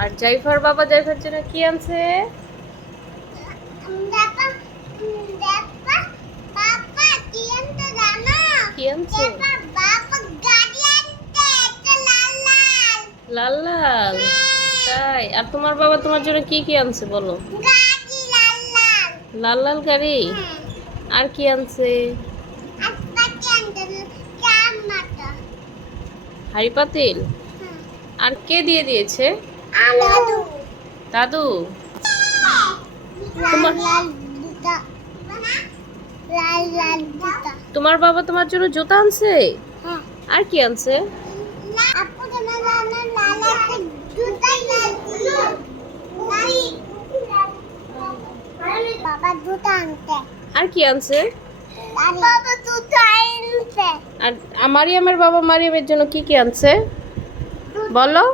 আর জাইফার বাবা জাইফার জন্য কি আনছে? কি আনছে? লাল লাল। তাই? আর তোমার বাবা তোমার জন্য কি কি আনছে বলো? লাল লাল গাড়ি। আর কি আনছে? হাঁড়ি পাতিল। আর কে দিয়ে দিয়েছে? দাদু। তোমার বাবা তোমার জন্য জুতা আনছে? আর কি আনছে? আর কি আনছে? আর মারিয়ামের বাবা মারিয়ামের জন্য কি কি আনছে বলো?